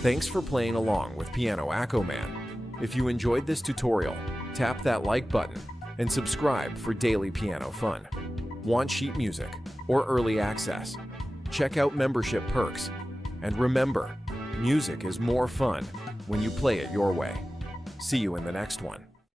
Thanks for playing along with Piano AccoMan. If you enjoyed this tutorial, tap that like button and subscribe for daily piano fun. Want sheet music or early access? Check out membership perks. And remember, music is more fun when you play it your way. See you in the next one.